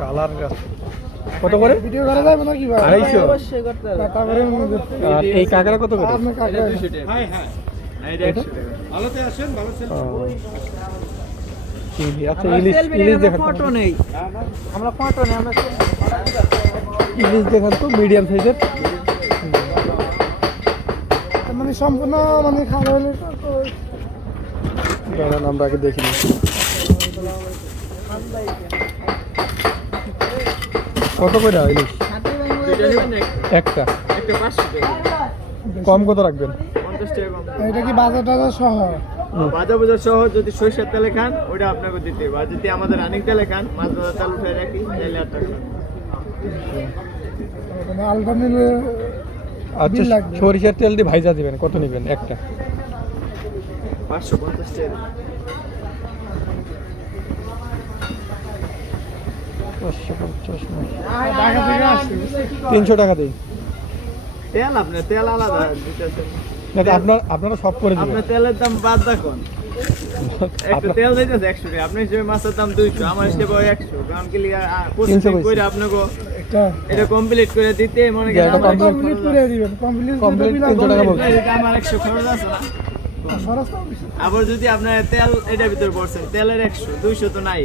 Colour কত করে? Video করা যাবে নাকি ভাই? 250 অবশ্যই করতে হবে। তারপরে আর এই কাঁকড়া কত করে? আপনি কাকে হ্যাঁ হ্যাঁ এই 100 টাকা। ভালোতে আসেন ভালো সেল চিংড়ি, আচ্ছা ইলিশ দেখান তো। ফটো নেই আমরা ফটো নেই আমরা ইলিশ দেখান তো মিডিয়াম সাইজের। মানে সম্পূর্ণ মানে খাওয়া হলে তো দাঁড়ান আমরা আগে দেখি নিই। কত করে ইলিশ একটা? একটা 500 টাকা কম কত রাখবেন? 50 টাকা কম। এটা কি বাজার টাজার সহ? ভাজা ভুজা সহ যদি সরিষার তেলে খান ওটা আপনাকে দিতে হবে, আর যদি আমাদের রানিং তেলে খান মাছ ভাজা তেল উঠে রাখি তাহলে আর টাকা মানে আলটা নিলে আচ্ছা বিল লাগবে। সরিষার তেল দিয়ে ভাইজা দিবেন, কত নেবেন একটা? 550 টাকা। 550 ঢাকা থেকে আসছে 300 টাকা দিই। তেল আপনার তেল আলাদা দিতেছেন, না আপনারা সব করে দিবেন। আপনার তেলের দাম বাদ দেখুন। একটা তেল দিতেছে 100 টাকা, আপনার হিসেবে মাছের দাম 200, আমার হিসেবে 100, কারণ কি প্রসেসিং করে আপনাকে এটা এটা কমপ্লিট করে দিতে মনে করেন এটা আমার কমপ্লিট করে দিবেন। কমপ্লিট Complete 300 টাকা বলছে। এটা আমার 100 খরচ আছে না। খরচ তো বেশি। আবার যদি আপনার তেল এটার ভিতরে পড়ছেন তেলের 100 200 তো নাই।